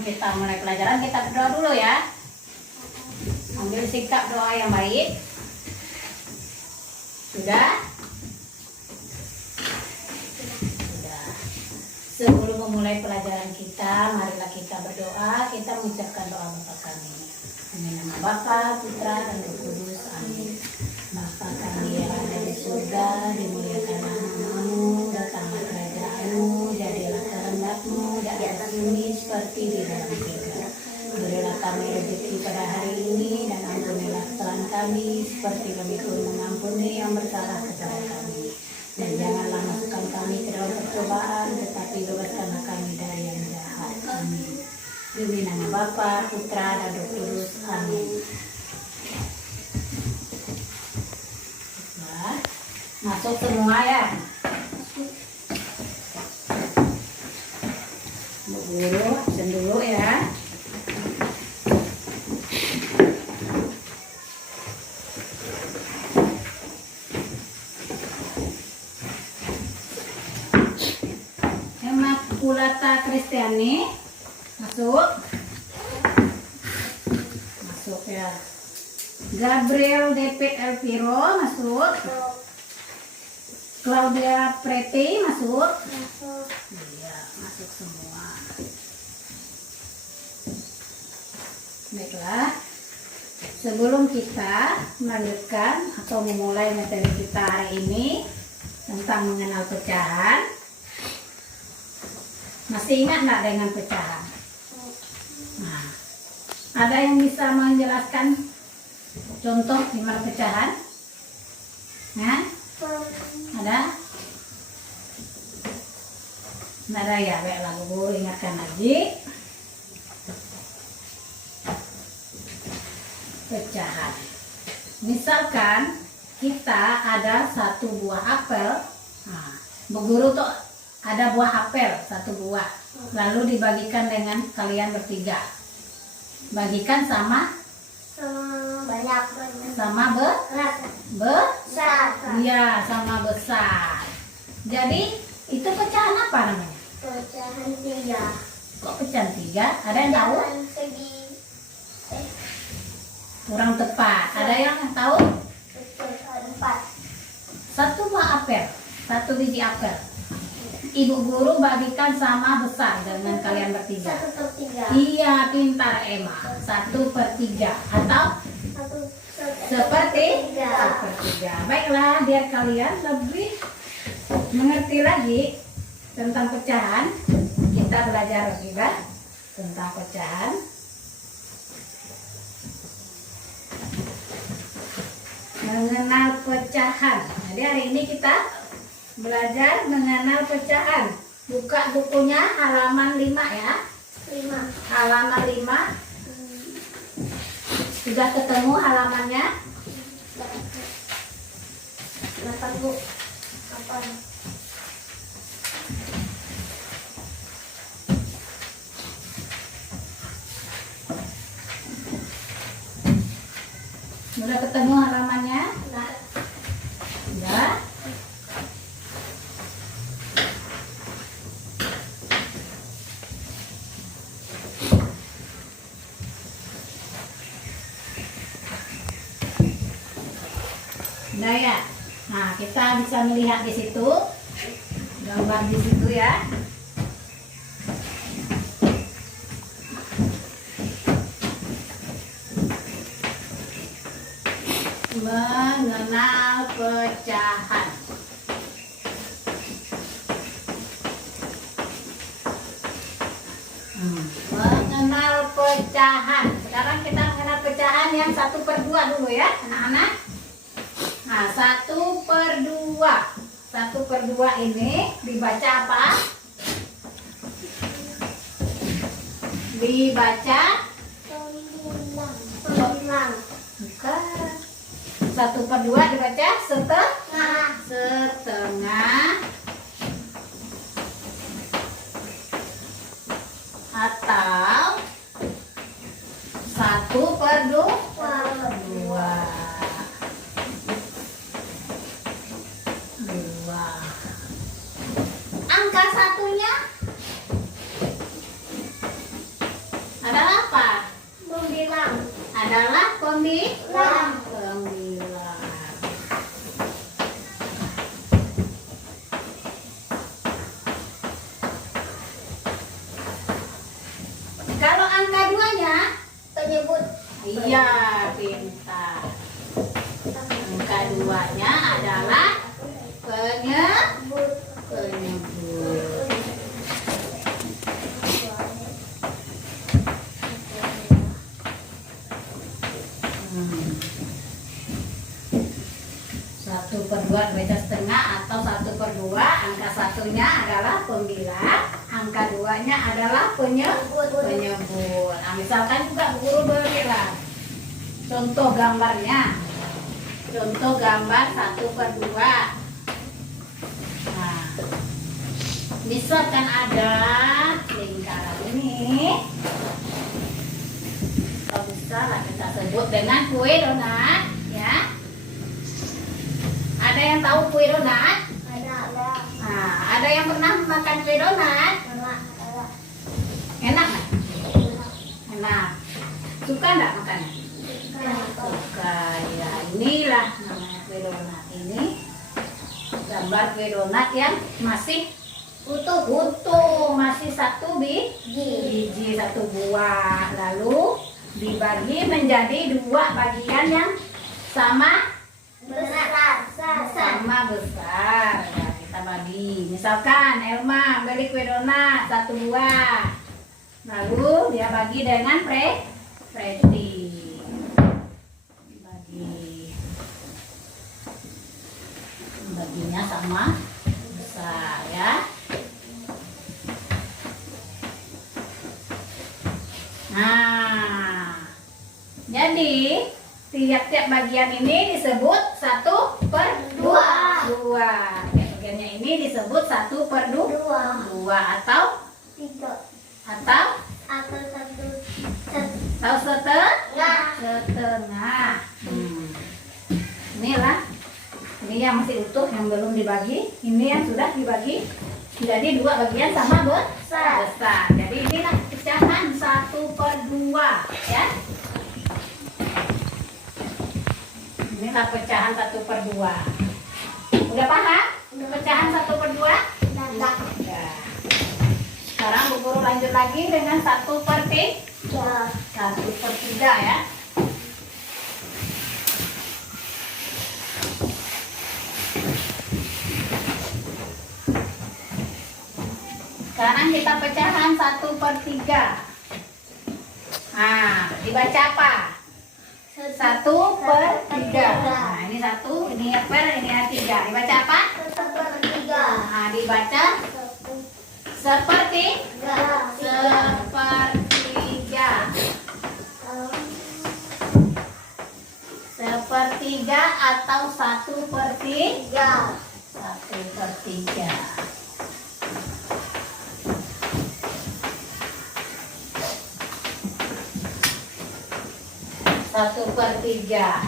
Sebelum kita mulai pelajaran, kita berdoa dulu ya. Ambil sikap doa yang baik. Sudah? Sudah. Sebelum memulai pelajaran kita, marilah kita berdoa. Kita mengucapkan doa Bapa kami. Demi nama Bapa, Putra, dan Roh Kudus. Amin. Bapa kami yang ada di surga, dimuliakanlah namamu, datanglah kerajaanmu, jadilah kehendakmu di atas bumi seperti di dalam surga. Berilah kami rezeki pada hari ini, dan ampunilah kesalahan kami seperti kami pun mengampuni yang bersalah kepada kami. Dan janganlah masukkan kami ke dalam percobaan, tetapi bebaskanlah kami dari yang jahat. Amin. Demi nama Bapa, Putra, dan Roh Kudus. Amin. Nah, masuk semua ya. Bu Guru, absen dulu ya. Immaculata Kristiani masuk ya. Gabriel DP Elviro masuk. Claudia Preti masuk. Iya, masuk semua. Baiklah, sebelum kita melanjutkan atau memulai materi kita hari ini tentang mengenal pecahan, masih ingat nggak dengan pecahan? Nah, ada yang bisa menjelaskan contoh gimana pecahan? Nah, ada? Nggak ada ya? Baiklah, Bu Guru ingatkan lagi. Pecahan. Misalkan kita ada satu buah apel. Nah, Bu Guru tuh ada buah apel, satu buah. Lalu dibagikan dengan kalian bertiga. Bagikan sama banyak, sama besar. Iya, sama besar. Jadi itu pecahan apa namanya? pecahan 3. Kok pecahan 3? Ada yang tahu? Pecahan segi Kurang tepat. Ada yang tahu? pecahan 4. Satu buah apel, satu biji apel. Ibu Guru bagikan sama besar dengan kalian bertiga. 1/3. Iya, pintar Emma. 1/3 atau 1/3. Baiklah, biar kalian lebih mengerti lagi tentang pecahan, kita belajar juga tentang pecahan. Mengenal pecahan. Jadi hari ini kita belajar mengenal pecahan. Buka bukunya halaman 5 ya. 5. Halaman 5. Sudah ketemu halamannya? 8, Bu. 8. Sudah ketemu halamannya? Nah, Sudah. Sudah ya. Nah, kita bisa melihat di situ gambar di situ ya. Mengenal pecahan. Mengenal pecahan. Sekarang kita mengenal pecahan yang 1/2 dulu ya, anak-anak. Nah, 1/2. 1/2 ini dibaca apa? Dibaca 9. bukan. 1/2 dibaca setengah. Atau 1/2. Angka satunya Iya, pintar. Angka 2-nya adalah penyebut. Satu per 2 baca setengah atau 1/2. Angka 1-nya adalah pembilang, angka 2-nya adalah penyebut. Nah, misalkan juga guru berilah contoh gambarnya. Contoh gambar 1/2. Nah, misalkan ada lingkaran ini, kalau bisa lah kita sebut dengan kue donat, ya. Ada yang tahu kue donat? Ada. Nah, ada yang pernah makan kue donat? Ada. Enak nggak? Enak. Suka nggak makannya? Suka, ya. Inilah namanya kue donat. Ini gambar kue donat yang masih utuh, masih satu biji, satu buah. Lalu dibagi menjadi 2 bagian yang sama besar. Nah, kita bagi. Misalkan Elma beli kue donat 1 buah. Lalu dia bagi dengan Preti. Baginya sama besar, ya. Nah, jadi tiap-tiap bagian ini disebut 1/2. Bagiannya ini disebut 1/2 atau 3 atau atau 1 setengah. Inilah, ini yang masih utuh, yang belum dibagi. Ini yang sudah dibagi jadi 2 bagian sama besar. Jadi inilah pecahan 1/2, ya. Inilah pecahan 1/2. Udah paham? Pecahan 1/2? Udah. Ya. Sekarang Bu Guru lanjut lagi dengan 1/3. 1/3, ya. Sekarang kita pecahan 1/3. Nah, dibaca apa? 1/3. Nah, ini 1, ini per, ini 3. Dibaca apa? 1/3. Nah, dibaca seperti 1/3 atau 1/3. 1/3. Satu per 3.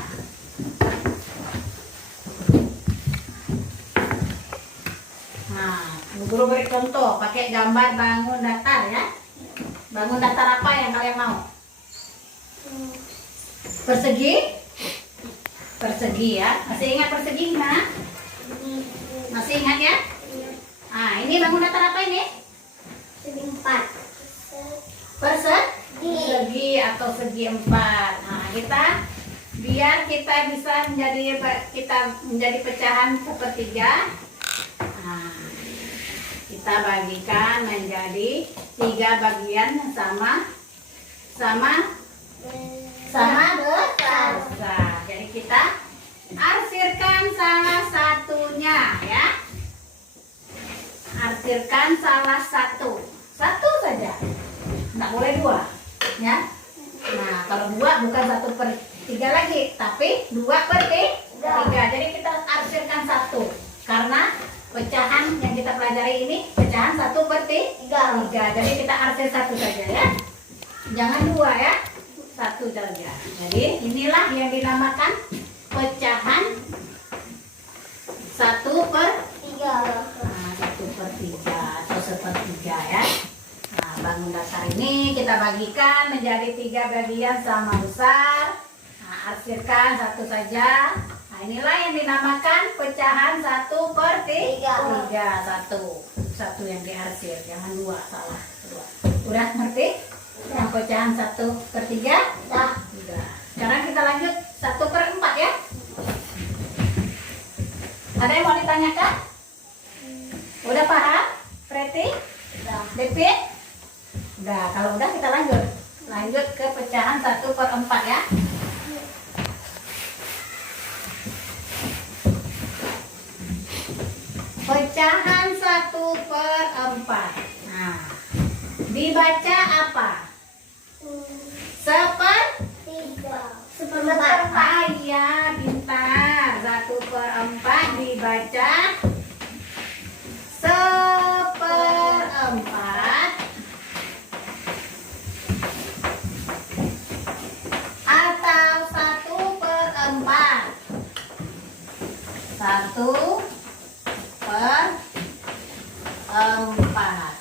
Nah, Bu Guru beri contoh pakai gambar bangun datar, ya. Bangun datar apa yang kalian mau? Persegi? Persegi, ya. Masih ingat persegi, nah? Masih ingat, ya? Nah, ini bangun datar apa ini? Segi 4. Persegi atau segi 4. Nah, biar kita bisa menjadi pecahan 1/3. Nah, kita bagikan menjadi 3 bagian yang sama besar. Jadi kita arsirkan salah satunya, ya. Arsirkan salah satu saja, nggak boleh 2, ya. Nah, kalau 2 bukan 1/3 lagi, tapi 2/3. Jadi kita arsirkan 1 karena pecahan yang kita pelajari ini pecahan 1/3. Jadi kita arsir 1 saja, ya. Jangan 2, ya. 1 saja. Jadi inilah yang dinamakan pecahan 1/3. Nah, 1/3 atau 1/3, ya. Nah, bangun datar ini kita bagikan menjadi 3 bagian sama besar. Nah, arsirkan 1 saja. Nah, inilah yang dinamakan pecahan 1/3. Satu yang diarsir, jangan 2, salah. 2. Udah ngerti? Yang pecahan 1/3? Sudah. Sekarang kita lanjut 1/4 ya. Ada yang mau ditanyakan? Udah paham? Preti? Depit? Udah, kalau udah kita lanjut. Lanjut ke pecahan 1/4 ya. Pecahan 1/4. Nah, dibaca apa? Seperempat. Ah iya, pintar. 1/4 dibaca 1/4 atau 1/4. 1/4.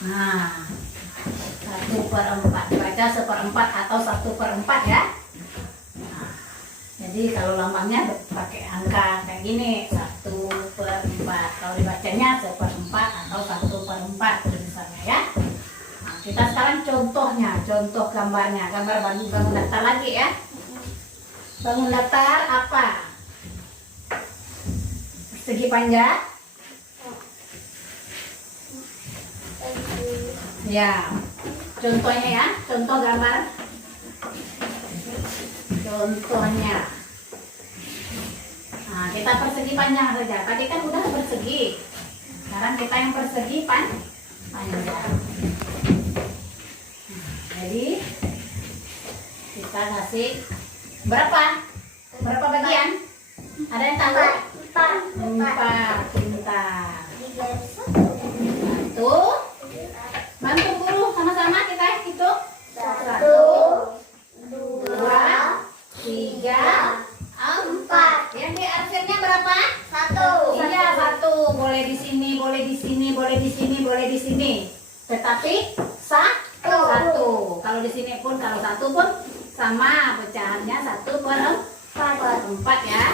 Nah, 1/4 baca 1/4 atau 1/4 ya. Nah, jadi kalau lambangnya pakai angka kayak gini 1/4. Kalau dibacanya 1/4 atau 1/4 tulisannya ya. Nah, kita sekarang contohnya, contoh gambarnya, gambar bangun datar lagi ya. Bangun datar apa? Persegi panjang. Ya, contohnya ya, contoh gambar. Contohnya. Nah, kita persegi panjang saja. Tadi kan udah persegi. Sekarang kita yang persegi panjang. Nah, jadi kita kasih berapa? Berapa bagian? Ada yang tahu? 4. Pintar. 1. Bantu guru sama-sama kita hitung. 1, 2, 3, 4. Yang di arsirnya berapa? 1. Iya 1. Boleh di sini, boleh di sini, boleh di sini, boleh di sini. Tetapi 1. Kalau di sini pun, kalau 1 pun sama pecahannya 1/4 ya.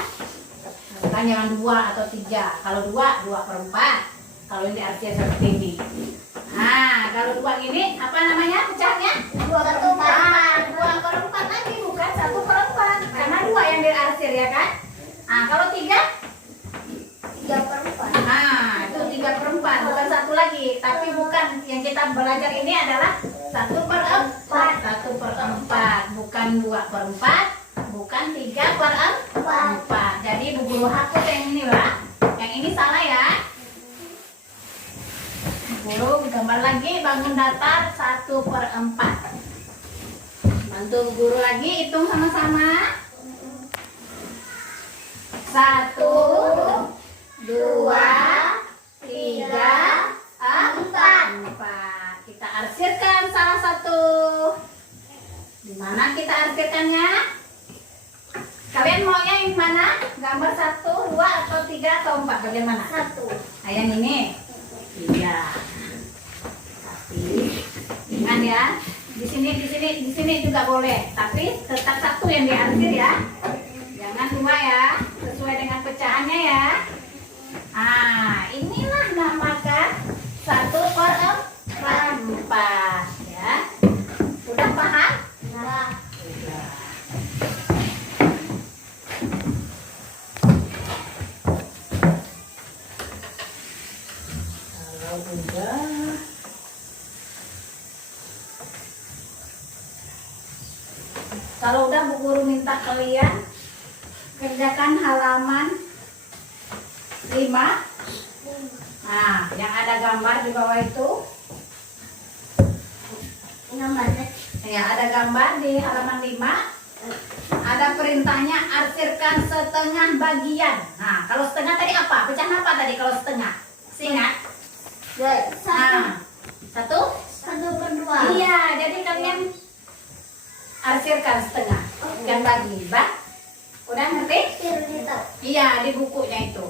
Bukan jangan 2 atau 3. Kalau 2, 2/4. Kalau ini arsir seperti ini. Nah, kalau 2 ini apa namanya pecahnya? 2/4. 2/4 lagi, bukan 1/4. Karena 2 yang diarsir ya kan? Nah, kalau 3? 3/4. Nah, itu 3/4, bukan 1 lagi. Tapi bukan, yang kita belajar ini adalah 1/4. 1/4, bukan 2/4, bukan 3/4. Jadi Bu Guru hapus yang ini lah. Yang ini salah ya. Guru gambar lagi bangun datar 1/4. Bantu guru lagi hitung sama-sama. 1, 2, 3, 4. Kita arsirkan salah satu. Di mana kita arsirkannya? Kalian maunya yang mana? Gambar 1, 2, atau 3, atau 4? Bagaimana? 1. Nah, yang ini. Iya. Tapi ingat ya, di sini juga boleh. Tapi tetap 1 yang diarsir ya. Jangan 2 ya, sesuai dengan pecahannya ya. Ah, inilah namakan 1/4 ya. Udah paham? Nah, Udah. Kalau udah, Bu Guru minta kalian kerjakan halaman 5. Nah, yang ada gambar di bawah itu. namanya Ya, ada gambar di halaman 5. Ada perintahnya arsirkan setengah bagian. Nah, kalau setengah tadi apa? Pecahan apa tadi kalau setengah? Ingat? Nah, 1? 1/2. Iya, jadi kalian arsirkan setengah. Yang bagi, Mbak. Udah ngerti? Iya, di bukunya itu.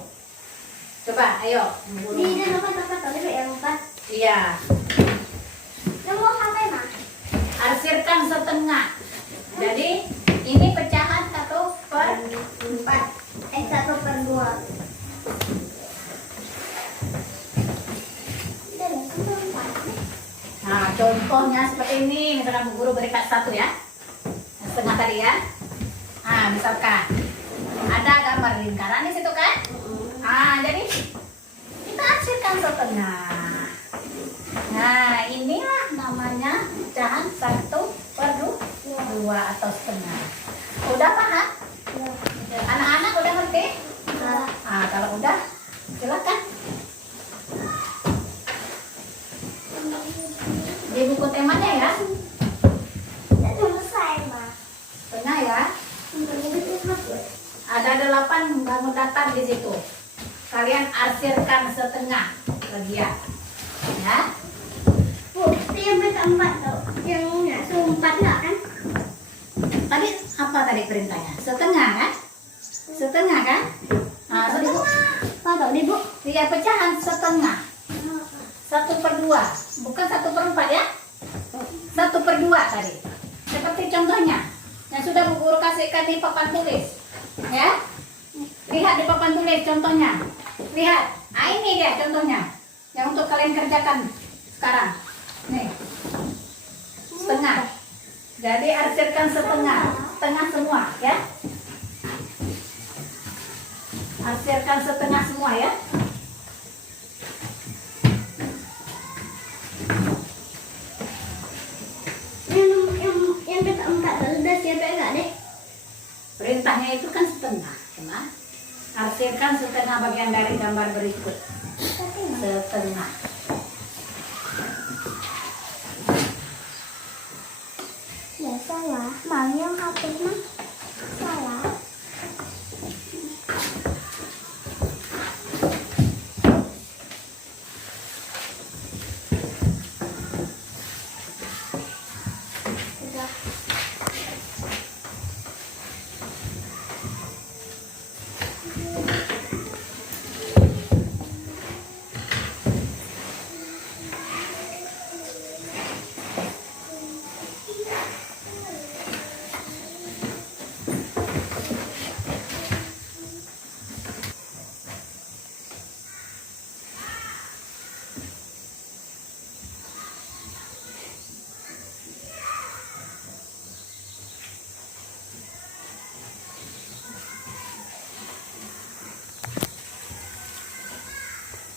Coba, ayo. Di tempat tadi yang 4. Iya, Nomor HP mah. arsirkan setengah. Jadi, ini pecahan 1/4. 1/2. Nah, contohnya seperti ini. Misalkan Bu Guru berikan satu ya, yang setengah tadi ya. Nah, misalkan ada gambar lingkaran di situ kan? Jadi kita arsirkan setengah. Nah, inilah namanya pecahan 1/2 atau setengah. Udah paham? Anak-anak udah ngerti? Kalau udah, silakan. Di buku temanya ya, Selesai, Ma. setengah ya. Ada 8 bangun datar di situ. Kalian arsirkan setengah bagian. Ya. Bu, itu yang keempat tuh. Yang ngasih 4 nggak kan? Tadi apa tadi perintahnya? Setengah kan? Setengah kan? Nah, setengah. Tahu nih, Bu. Lihat pecahan setengah. 1/2. Bukan 1/4 ya? 1/2 tadi. Seperti contohnya yang sudah Bu Guru kasihkan di papan tulis. Ya. Lihat di papan tulis contohnya. Lihat. Ini dia contohnya. Yang untuk kalian kerjakan sekarang. Nih. Setengah. Jadi arsirkan setengah. Setengah semua ya. Arsirkan setengah semua ya. Yang keempat tadi udah siapa enggak deh? Perintahnya itu kan setengah. Cuma arsirkan setengah bagian dari gambar berikut. Setengah. Ya salah. Mau yang hapus mah salah. Udah.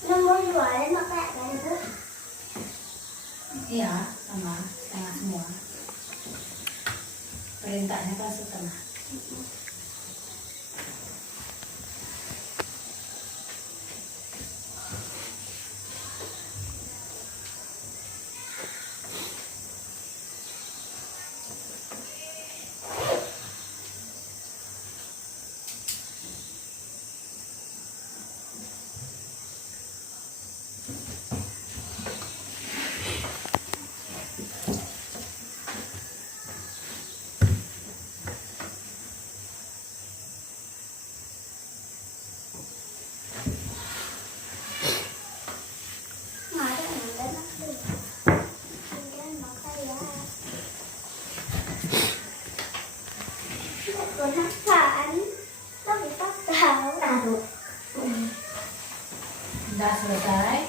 Nomor 2 enak kayak gitu. Iya, sama setengah semua. Perintahnya kan setengah. Sudah selesai.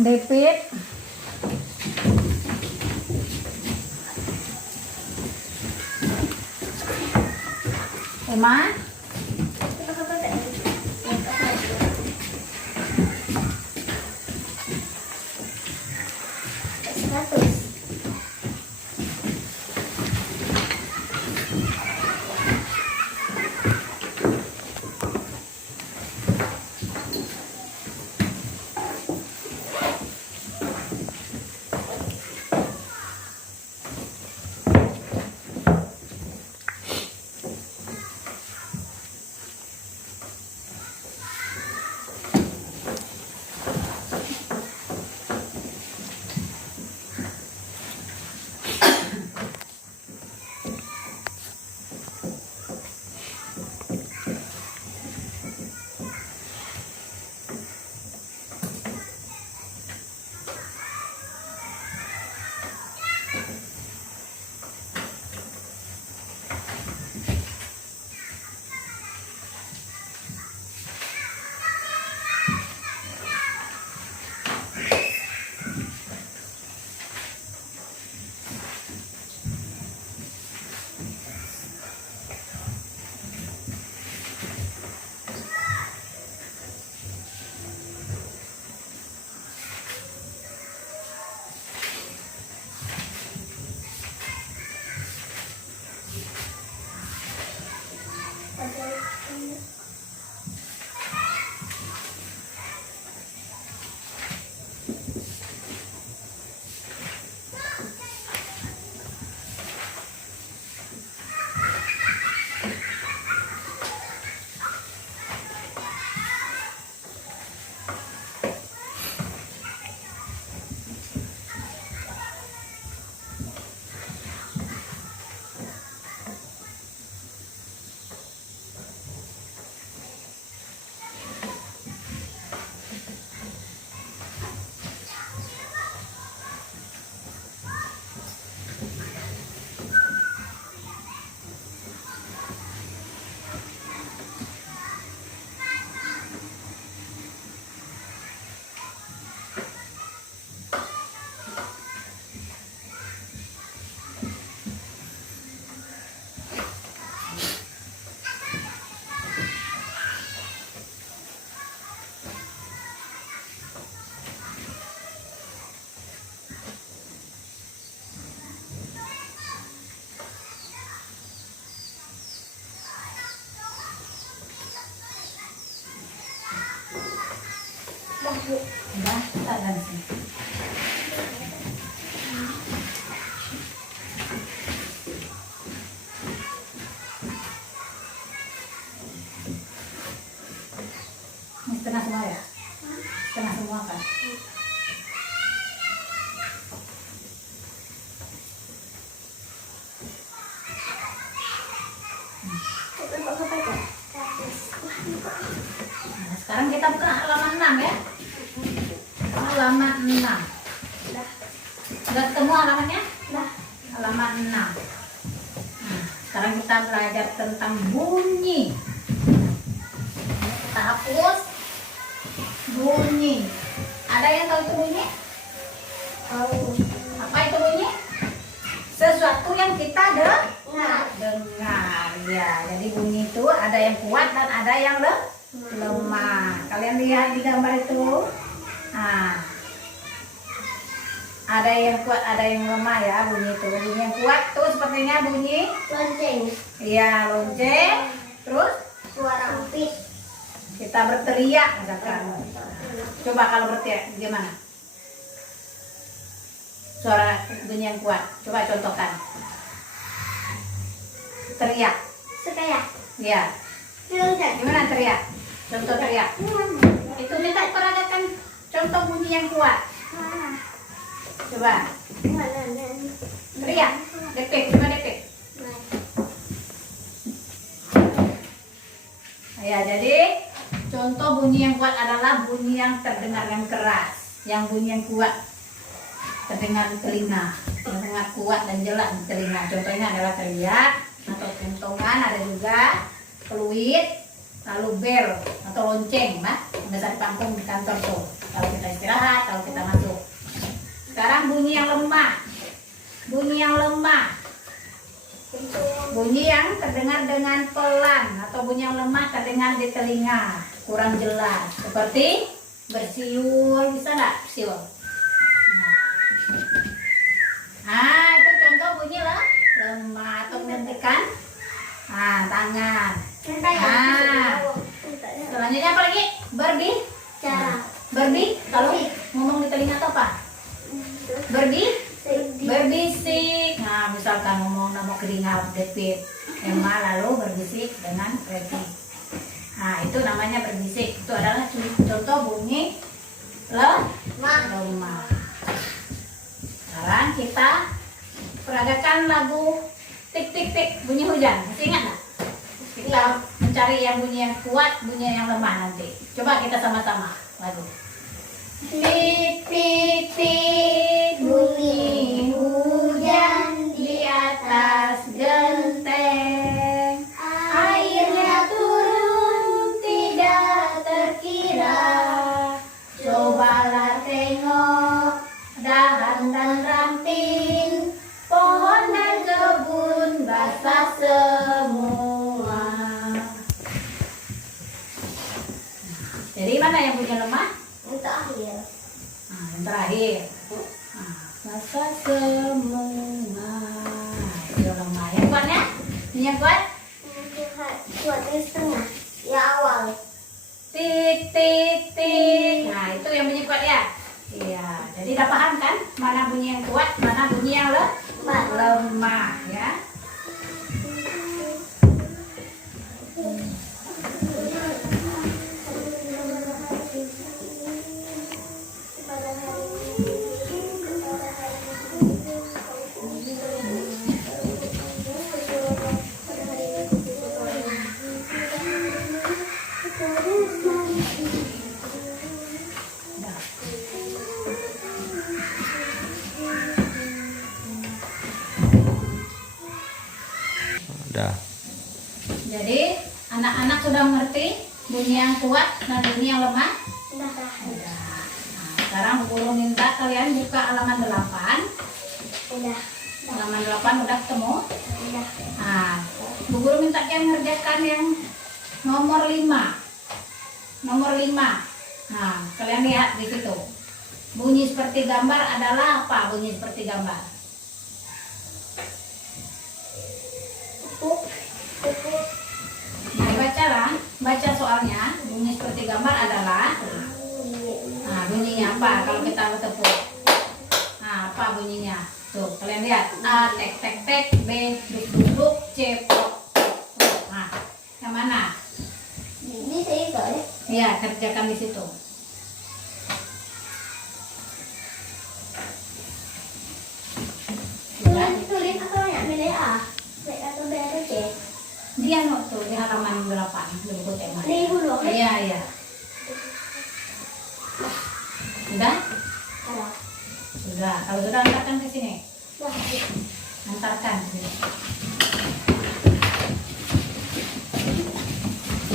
David. Emma. Udah, kita ganti. Ini setengah semua ya? Setengah semua kan? Nah, sekarang kita buka halaman 6 ya. Halaman 6. Udah ketemu halamannya? Halaman 6. Nah, sekarang kita belajar tentang bunyi. Kita hapus bunyi. Ada yang tahu itu bunyi? Apa itu bunyi? Sesuatu yang kita dengar. Ya, jadi bunyi itu ada yang kuat dan ada yang lemah. Kalian lihat di gambar itu. Nah, ada yang kuat, ada yang lemah ya bunyi itu. Bunyi yang kuat tuh sepertinya bunyi Lonceng. iya, lonceng. Terus Suara upit. kita berteriak misalkan. Coba kalau berteriak gimana? Suara bunyi yang kuat. Coba contohkan. Teriak. Sekaya. Ya. Lonceng. Gimana teriak? Contoh teriak. Itu kita peragakan contoh bunyi yang kuat. Coba teriak. Depek, coba depek. Ya, jadi contoh bunyi yang kuat adalah bunyi yang terdengar yang keras, yang bunyi yang kuat terdengar di telinga, yang sangat kuat dan jelas di telinga. Contohnya adalah teriak atau kentongan, ada juga peluit, lalu bel atau lonceng, nah, biasa di kampung di kantor tuh. Kalau kita istirahat, kalau kita masuk. Sekarang bunyi yang lemah. Bunyi yang lemah. Bunyi yang terdengar dengan pelan atau bunyi yang lemah terdengar di telinga, kurang jelas. Seperti bersiul, bisa nggak bersiul? Nah, itu contoh bunyi lah lemah atau menghentikan. Nah, tangan. Nah, selanjutnya apa lagi? Cara. Kalau ngomong di telinga itu apa? Berbisik. Nah, misalkan ngomong nama keringat, depit, emang lalu berbisik dengan repi. Nah, itu namanya berbisik. Itu adalah contoh bunyi lemah. Sekarang kita peragakan lagu tik tik tik bunyi hujan. Masih ingat nggak? Kita mencari yang bunyi yang kuat, bunyi yang lemah nanti. Coba kita sama-sama lagu. Tik tik tik bunyi hujan di atas genteng. Airnya turun tidak terkira. Cobalah tengok dahan dan ranting, pohon dan kebun basah semua. Jadi mana yang bunyi lemah? Untuk akhir. Nah, yang terakhir. Nah, basah semua. Itu lemah. Yang kuatnya? Yang kuat? Kuat di setengah. Ya awal. Tik tik tik. Nah, itu yang bunyi kuat ya? Iya. Jadi udah paham kan? Mana bunyi yang kuat, mana bunyi yang lemah ya? Udah. Jadi anak-anak sudah mengerti bunyi yang kuat dan bunyi yang lemah? Udah. Nah, sekarang Bu Guru minta kalian buka halaman 8. Udah. Halaman 8 udah ketemu? Udah. Nah, Bu Guru minta kalian mengerjakan yang nomor 5. Nomor 5. Nah, kalian lihat di situ. Bunyi seperti gambar adalah apa? Bunyi seperti gambar. Nah, baca soalnya. Bunyi seperti gambar adalah, nah, bunyinya apa kalau kita bertepuk? Nah, apa bunyinya? Tuh, kalian lihat. A tek tek tek, B duk duk duk, C pok pok pok. Nah, yang mana? Ini saya ikut. Ya, kerjakan di situ. Tulis atau yang pilih A? B atau B atau C? Dia tuh di halaman 8 di buku tema. Ini dulu. Iya, iya. Sudah? Ada. Sudah. Kalau sudah antarkan ke sini. Wah. Antarkan ke sini.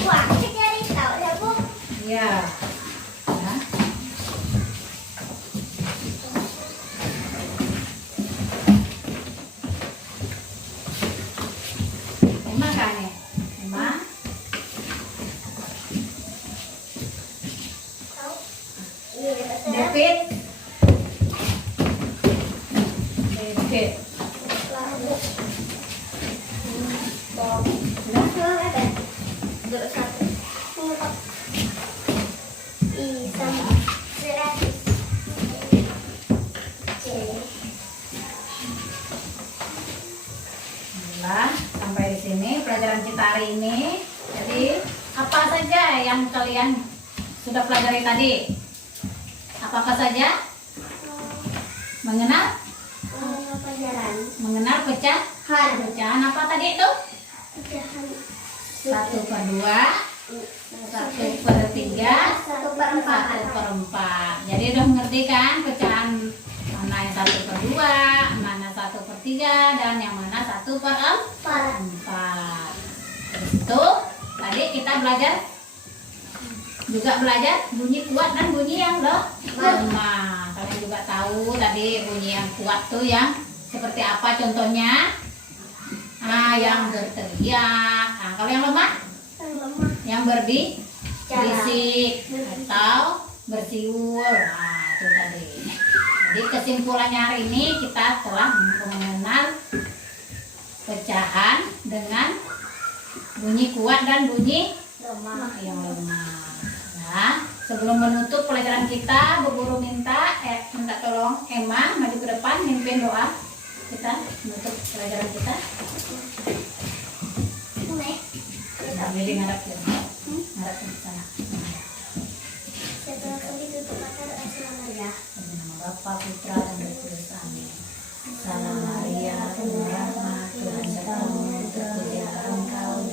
Wah, kita cari tahu ya, Bu. Iya. Ya. Lima kan ya? 5. Tahu? Iya, betul. David. David. Duduk satu. I sama 100. C. Alhamdulillah, sampai di sini pelajaran kita hari ini. Jadi apa saja yang kalian sudah pelajari tadi? Apa saja? Mengenal Pelajaran. mengenal pecahan apa tadi itu? Pecahan 1/2, 1/3, 1/4. Jadi udah mengerti kan pecahan mana yang 1/2, mana 1/3, dan yang mana 1/4. Terus itu tadi kita belajar juga belajar bunyi kuat dan bunyi yang lemah. Kalian juga tahu tadi bunyi yang kuat tuh yang seperti apa contohnya? Yang berteriak. Kalau yang lemah? Yang berbisik atau bersiul. Itu tadi. Jadi kesimpulannya hari ini kita telah mengenal pecahan dengan bunyi kuat dan bunyi yang lemah. Nah, sebelum menutup pelajaran kita, Bu Guru minta tolong Emma maju ke depan mimpin doa kita menutup pelajaran kita. Sambil ngadap ya. Ngadap ke sana. Setelah kami tutup mata doa selama ya. Dalam nama Bapa, Putra, dan Roh Kudus. Amin. Salam Maria, penuh rahmat, Tuhan sertamu, terpujilah engkau